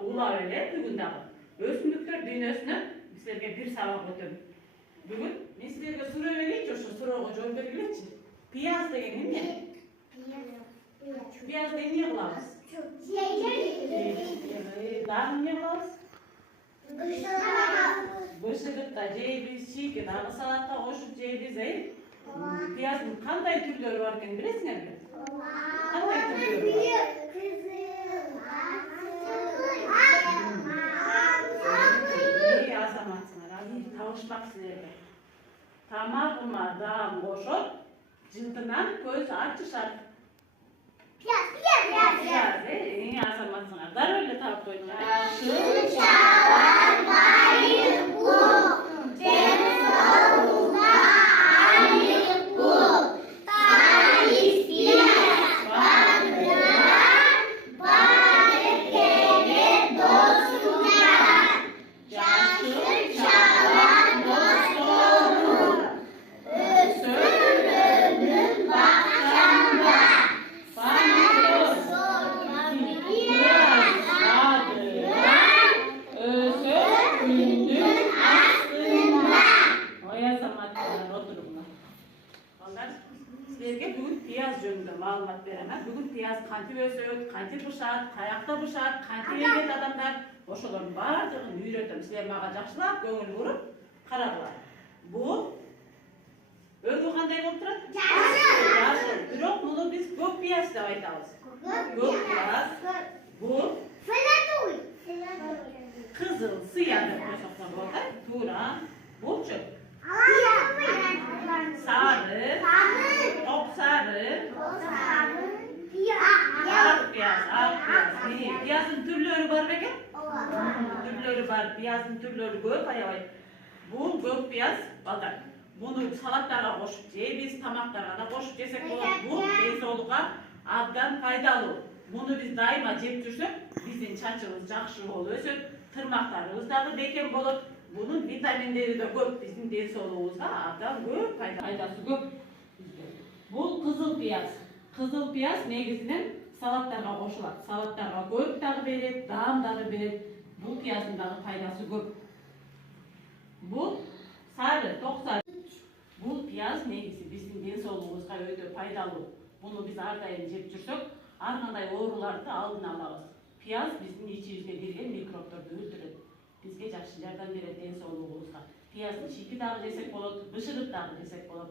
улап эле бүгүн дагы. Өсүмдүктөр дүйнөсүнө силерге бир сабак өтөм. Бүгүн мен силерге суроо берейинчи, ошо суроого жооп бергилечи. Пияз деген эмне? Пияз эмне кылабыз? Дагы эмне кылабыз? Бышырып да жейбиз, чийки дагы салатка кошуп жейбиз, Пияздын кандай түрлөрү бар экенин билесиңерби? Кандай түрлөрү бар? Азаматсыңар, табышмак силерге. Тамагыма даам кошоп, жылтынан көз ачышат. Пияз, азаматсыңар, дароо эле таап койдуңар. Силерге бүгүн пияз жөнүндө маалымат берем. Бүгүн пияз кантип өсөт, кантип бышат, каякта бышат, кантип эгет адамдар, ошолордун баардыгын үйрөтөм. Силер мага жакшылап көңүл буруп карагыла. Бул өңү кандай болуп турат? Жашыл. Бирок муну биз көк пияз деп айтабыз. Көк пияз. Бул кызыл сыя деп койсок да болот. Туура. Булчу сары, топ сары, ак пияз. Пияздын түрлөрү бар бекен? Түрлөрү бар. Пияздын түрлөрү көп, аябай. Бул көк пияз, балдар. Муну салаттарга кошуп жейбиз, тамактарга да кошуп жесек болот. Бул ден соолукка абдан пайдалуу. Муну биз дайыма жеп жүрсөк, биздин чачыбыз жакшы болуп өсөт, тырмактарыбыз дагы бекем болот. Bunun vitaminleri de көп, bizim den soğuluğumuzda abdan көп, faydası көп. Bu kızıl piyaz. Kızıl piyaz negizinen salatlarga koşulat. Salatlarga көп dağı beret, dağım dağı beret. Bu piyazın dağı faydası көп. Bu sarı, toksar. Bu piyaz negizi bizim den soğuluğumuzda öte faydalı. Bunu biz ardayım jep jursok, ar kандай oorulardı aldын alabız. Piyaz bizim içibizge kirген mikroptordu öldürөт. Bizge жакшы жардам берет ден соолугубузга. Пияздын чийки дагы жесек болот, бышырып дагы жесек болот.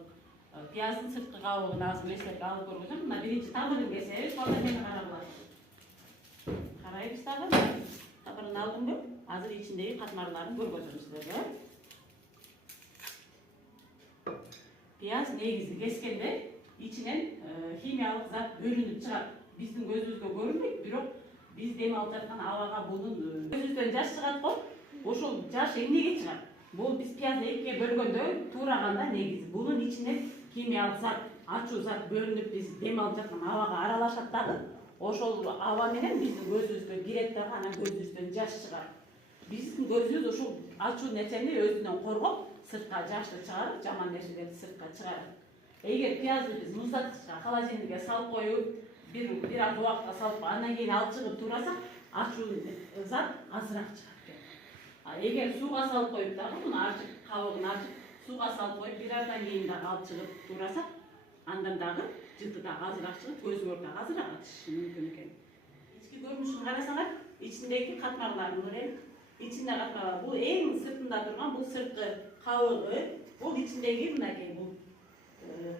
Пияздын сырткы кабыгын азыр эслеп алып көргөзөм. Мына биринчи табырын кесебиз, балдар мени карагыла. Карайбыз дагы. Табырын алдымбы? Азыр ичиндеги катмарларын көргөзөм силерге. Пияз негизи кескенде ичинен химиялык зат бөлүнүп чыгат. Биздин көзүбүзгө көрүнбөйт, бирок биз дем алып жаткан абага бунун көзүбүздөн жаш чыгат го. Ошол жаш эмнеге чыгат? Бул биз пиязды экиге бөлгөндө туураганда негизи бунун ичинен химиялык зат, ачуу зат бөлүнүп биз дем алып жаткан абага аралашат дагы. Ошол аба менен биздин көзүбүзгө кирет дагы, анан көзүбүздөн жаш чыгат. Биздин көзүбүз ошол ачуу нерсени өзүнөн коргоп, сыртка жашты чыгарып, жаман нерселерди сыртка чыгарат. Эгер пиязды биз муздаткычка, холодильникке салып коюп, bir az убакытка салып, андан кийин алып чыгып туурасак, ачуу зат азыраак чыгат. Эгер сууга салып коюп дагы, муну ачып, кабыгын ачып, сууга салып коюп, bir аздан кийин дагы алып чыгып туурасак, андан дагы жыты дагы азыраак чыгып, көзгөр дагы азыраак ачышы мүмкүн экен. Ички көрүнүшүн карасаңар, ичиндеги катмарларын көрөлү. Ичинде катмарлар, бул эң сыртында турган, бул сырткы кабыгы, бул ичиндеги мынакей бул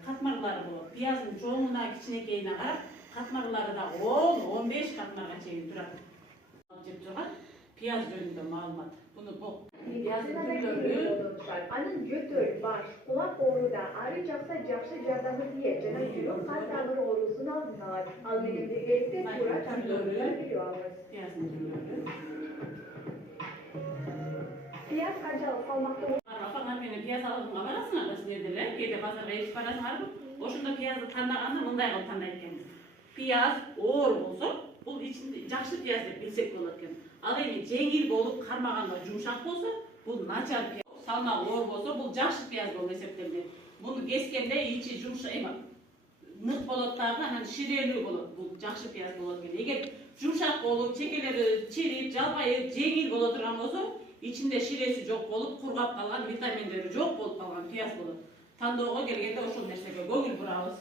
катмарлары болот. Пияздын чоңуна кичинекейине карап, катмарлары да 10-15 катмарга чейин турат. Жеп турган пияз жөнүндө маалымат. Буну бул пияздын түрлөрү, анын жөтөл, баш, кулак оорууда ары жакса жакшы жардамы тиет жана жүрөк кан тамыр оорусун алдын алат. Ал менен биргеликте туура тандоолор берип алабыз. Пияздын түрлөрү. Пияз канчалык салмактуу? Апаңар менен пияз алымга барасыңар да силер деле, кээде базарга ээрчип барасыңарбы? Ошондо пиязды тандаганда мындай кылып тандай экенбиз. Пияз оор болсо, бул ичинде жакшы пияз деп билсек болот экен. Ал эми жеңил болуп, кармаганда жумшак болсо, бул начар пияз. Салмагы оор болсо, бул жакшы пияз болуп эсептелет. Муну кескенде ичи жумшак, нық болот дагы анан ширелүү болот. Бул жакшы пияз болот экен. Эгер жумшак болуп, чекелери чирип, жалбайып, жеңил боло турган болсо, ичинде ширеси жок болуп, кургап калган, витаминдери жок болуп калган пияз болот. Тандоого келгенде ошол нерсеге көңүл бурабыз.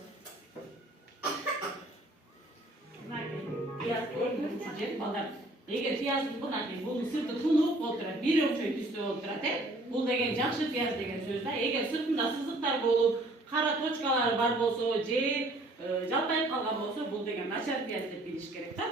Piyaz koyduğunuz ballar. Eğer piyaz bunaki bunun sırtı tunup oldurat, bir ölçü üstü oldurat. Bu degen jakşı piyaz degen sözde. Eğer sırtında sızıklar bolup, kara toçkalar bar bolsa, жалпайып kalgan bolsa, bu degen начар piyaz dep biliş gerek da.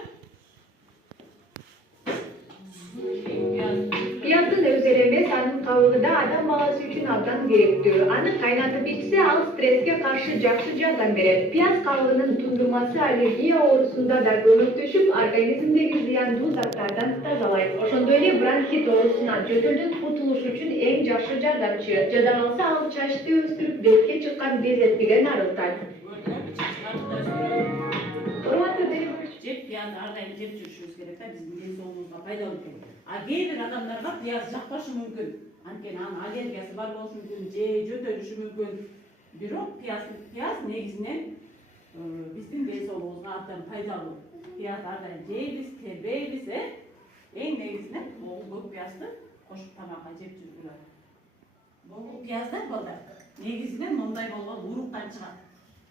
Piyazın üzerine sanın kavuğu da adam balası için aldan gerektiriyor. Anı kaynatıp içse al streske karşı jakşıca yardam verir. Piyaz kavuğunun tundurması alerji ağrısında da görüp düşüp organizmdeki ziyan duzaklardan tazalayır. Oşondöyle bronşit ağrısından götürdüğün kurtuluş için en jakşıca yardamcı. Jadalansa al çaştı östürüp betke çıkan bezetkilerini arıtar. Jep piyaz ardayım jep жүрүшүбүз керек да биздин ден соолугубузга пайдалуу экен. А кээ бир адамдарга пияз жакпашы мүмкүн. Анткени анын аллергиясы бар болушу мүмкүн, же жөтөлүшү мүмкүн. Бирок пияз негизинен биздин ден соолугубузга абдан пайдалуу. Пияз ардайым жейбиз, тербейбиз, эң негизинен могул көк пиязды кошуп тамакка жеп жүргүлөр. Могул пияздар балдар негизинен мындай болгон уруктан чыгат.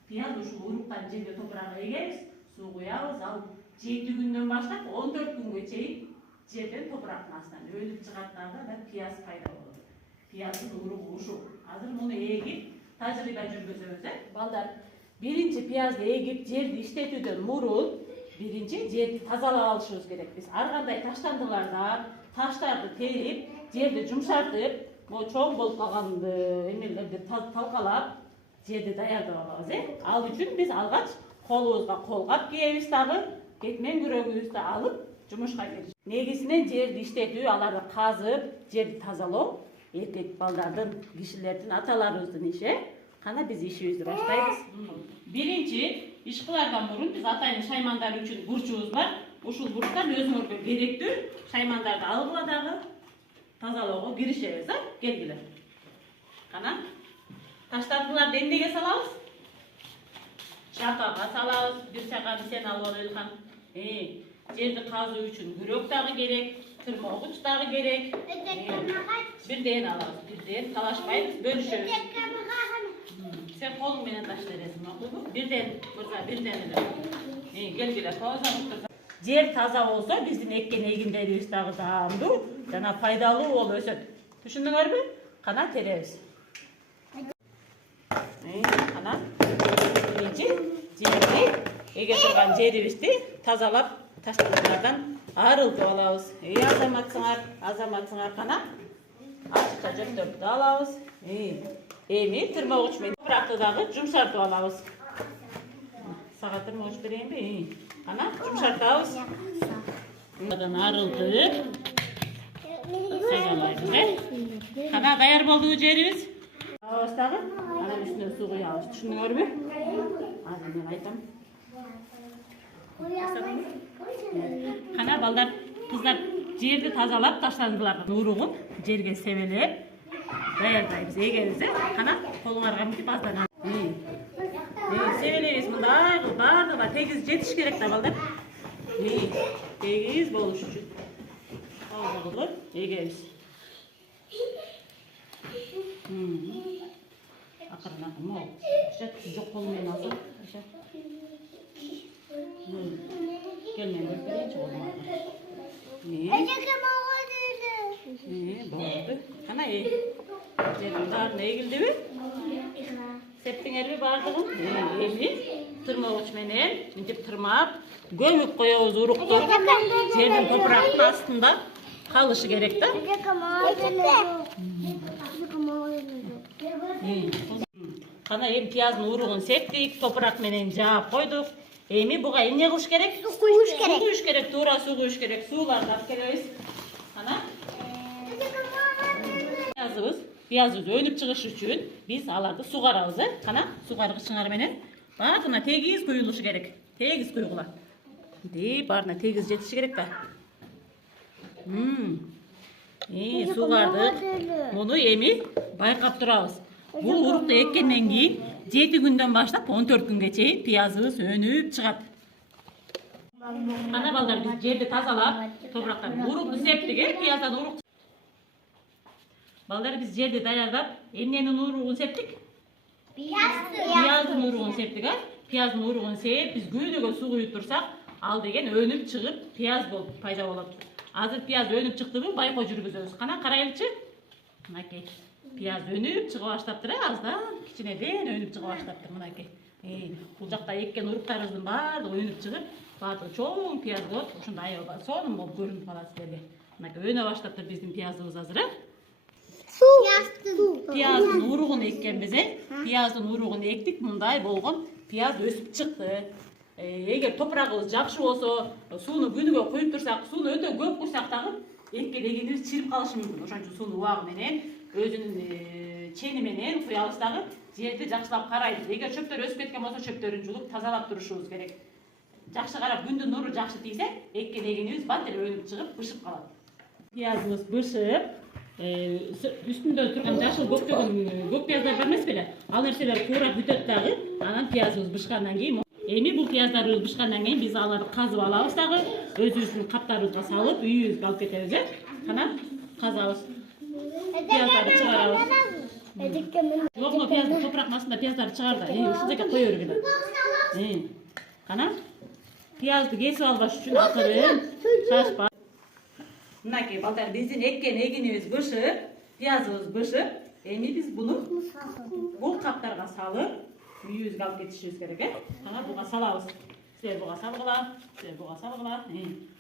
Piyaz ушул уруктан жерге топуракка эгебиз, суу куябыз, ал 7 күндөн баштап 14 күнгө чейин жерден топурактын астынан өнүп чыгат да пияз пайда болот. Пияздын уругу ушул. Азыр муну эгип, тажрыйба жүргүзөбүз, балдар. Биринчи пиязды эгип, жерди иштетүүдөн мурун биринчи жерди тазалап алышыбыз керек. Биз ар кандай таштандылардан таштарды терип, жерди жумшартып, могу чоң болуп калган эмелерди талкалап жерди даярдап алабыз, Ал үчүн биз алгач колубузга колгап кийебиз дагы, кетмен күрөгүбүздү алып жумушка киришип. Негизинен жерди иштетүү, аларды казып, жерди тазалоо эркек балдардын, кишилердин, аталарыбыздын иши. Кана биз ишибизди баштайбыз. Биринчи иш кылардан мурун биз атайын шаймандар үчүн бурчубуз бар. Ушул бурчтар өзүңөргө керектүү. Шаймандарды алгыла дагы тазалоого киришебиз, келгиле. Кана таштандыларды эмнеге салабыз? Шакага салабыз, бир чаканы сен алып ал Элхан. Жерди казуу үчүн күрөк дагы керек, тырмогуч дагы керек. Бирден алабыз, бирден талашпайбыз, бөлүшөбүз. Сен колуң менен таштай бересиң, макулбу? Бирден, мырза, бирден эле. Келгиле, поза турса. Жер таза болсо, биздин эккен эгиндерибиз дагы даамдуу жана пайдалуу болуп өсөт. Түшүндүңөрбү? Кана теребиз. Кана биринчи жерди эге турган жерибизди тазалап таштандылардан арылтып алабыз. Азаматсыңар кана ачыкча жөптөрдү алабыз. Эми тырмогуч менен топуракты дагы жумшартып алабыз. Сага тырмогуч берейинби? Кана жумшартабыз. Мындан арылтып тазалайбыз. Кана даяр болду жерибиз. Алабыз дагы. Анан үстүнө суу куябыз. Түшүндүңөрбү? Азыр мен айтам. Кана балдар, кыздар, жерди тазалап таштандылардын уругун жерге себелеп даярдайбыз. Эгеризде кана колуңарга минтип аздан себелейбиз мындай бардыгына тегиз жетиш керек да балдар. Тегиз болуш үчүн. Алгылып эгебиз. Акырын мол. Жок кол менен алсак. Келмен берейинчи болмады. Болду. Кана жердин баарын эгилдиби? Септиңерби бардыгын? Эми тырмогуч менен мынтип тырмап, көмүп коебуз урукту. Жердин топурактын астында калышы керек да. Кана эми пияздын уругун септик, топурак менен жаап койдук. Эми буга эмне кылыш керек? Суу куюш керек, туура суу куюш керек. Сууларды алып келебиз. Кана пиязыбыз өнүп чыгыш үчүн биз аларды сугарабыз, Кана сугаргычыңар менен баардыгына тегиз куюлушу керек. Тегиз куйгула. Баарына тегиз жетиши керек да. Сугардык. Муну эми байкап турабыз. Бул урукту эккенден кийин 7 күндөн баштап 14 күнгө чейин пиязыбыз өнүп чыгат. Ана балдар биз жерди тазалап, топурактан урукту септик, пияздан урук. Балдар биз жерди даярдап, эмненин уругун септик? Пияздын уругун септик, пияздын уругун сеп, биз күйдөгө суу куюп турсак, ал деген өнүп чыгып, пияз болуп пайда болот. Азыр пияз өнүп чыктыбы, байкоо жүргүзөбүз. Кана карайлычы? Мынакей. Пияз өнүп чыга баштаптыр, аздан кичинеден өнүп чыга баштаптыр, мынакей. Бул жакта эккен уруктарыбыздын баардыгы өнүп чыгып, баардыгы чоң пияз болот. Ошондой аябай сонун болуп көрүнүп калат силерге. Мынакей өнө баштаптыр биздин пияздыбыз азыр. Пияздын уругун эккенбиз, пияздын уругун эктик, мындай болгон пияз өсүп чыкты. Эгер топурагыбыз жакшы болсо, сууну күнүгө куюп турсак, сууну өтө көп куйсак дагы эккен эгинибиз чирип калышы мүмкүн. Ошон үчүн сууну убагы менен, өзүнүн чени менен куябыз дагы жерди жакшылап карайбыз. Эгер чөптөр өсүп кеткен болсо, чөптөрүн жулуп тазалап турушубуз керек. Жакшы карап, күндүн нуру жакшы тийсе, эккен эгинибиз бат эле өнүп чыгып, бышып калат. Пиязыбыз бышып, үстүндө турган жашыл көк пияздар бар эмес беле? Ал нерселер туура бүтөт дагы, анан пиязыбыз бышкандан кийин, эми бул пияздарды бышкандан кийин биз аларды казып алабыз дагы, өзүбүздүн каптарыбызга салып, үйүбүзгө алып кетебиз, Кана казабыз. Пияздарды чыгарабыз. Жокмо пиязды топурактын астында пияздарды чыгарды. Ушул жерге кое бергиле. Кана пиязды кесип албаш үчүн акырын шашпа. Мынакей балдар, биздин эккен эгинибиз бышып, пиязыбыз бышып, эми биз буну бул каптарга салып, үйүбүзгө алып кетишибиз керек, Кана буга салабыз. Силер буга салгыла, силер буга салгыла.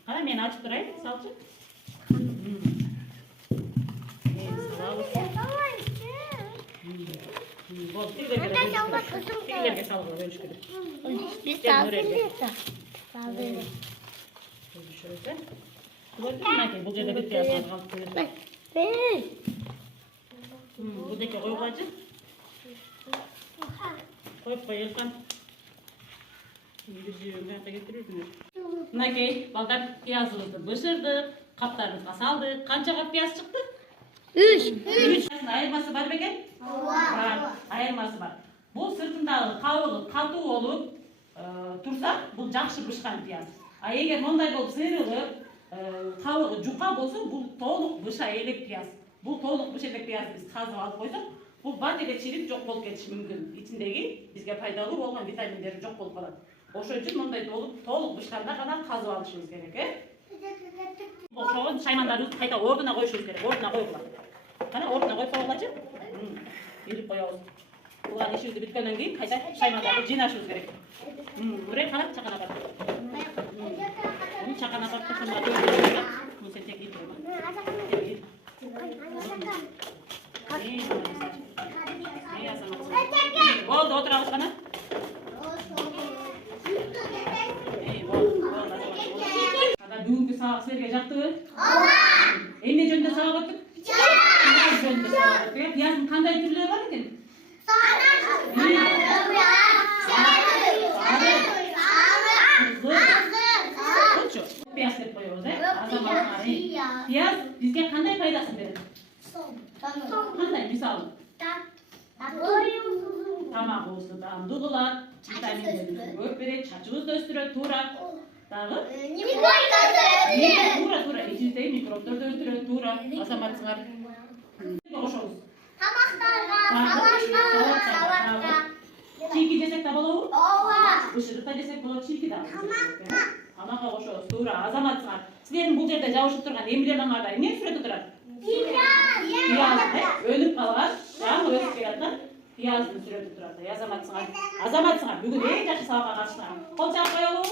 Кана мен ачып турайын, салчы. Болду, тигилерге салгыла бөлүш керек. Биз салдык. Бул жерде бир пияз калып коет. Бул деке койгулачы. Коюп кой, Элкан. Бир жибин бияка кетирүүсүңөр. Мынакей балдар, пиязыбызды бышырдык, каптарыбызга салдык. Канча кап пияз чыкты? 3. Айырмасы бар бекен? Бар. Айырмасы бар. Бул сыртындагы кабыгы катуу болуп турса, бул жакшы бышкан пияз. А эгер мондай болуп сырылып, кабыгы жука болсо, бул толук быша элек пияз. Бул толук быша элек пияз биз казып алып койсок, бул бат эле чирип жок болуп кетиши мүмкүн. Ичиндеги бизге пайдалуу болгон витаминдери жок болуп калат. Ошон үчүн мондай толук бышканда гана казып алышыбыз керек, Окшогон шаймандарыбызды кайта ордуна коюшубуз керек, ордуна койгула. Кана ордуна коюп койгулачы. Бирип коебуз. Булган ишибизди бүткөндөн кийин кайта шаймандарды жыйнашыбыз керек. Мурай кара чакана бар. Чакана бар, чакана бар. Мун сен тек ийип койма. Болду, отурабыз кана. Бүгүнкү сабак силерге жактыбы? Ооба. Эмне жөнүндө сабак өттүк? Пияз жөнүндө сабак өттүк. Пияздын кандай түрлөрү бар экен? Пияз деп коебуз, Пияз бизге кандай пайдасын берет? Кандай, мисалы? Тамагыбызды дандуу кылат, витаминдерди көп берет, чачыбызды өстүрөт, туура. Дагы? Туура, ичибиздеги микробдорду өлтүрөт, туура. Азаматсыңар. Кошобуз. Тамактарга, салаттарга. Чийки жесек да болобу? Ооба. Бышырыкта жесек болот, чийки да. Тамакка кошобуз, туура. Азаматсыңар. Силердин бул жерде жабышып турган эмнелер аңарда эмне сүрөтү турат? Пияз, өнүп калган, жаңы өсүп келаткан пияздын сүрөтү турат. Азаматсыңар. Бүгүн эң жакшы сабакка катышкан. Кол чаап коелубу?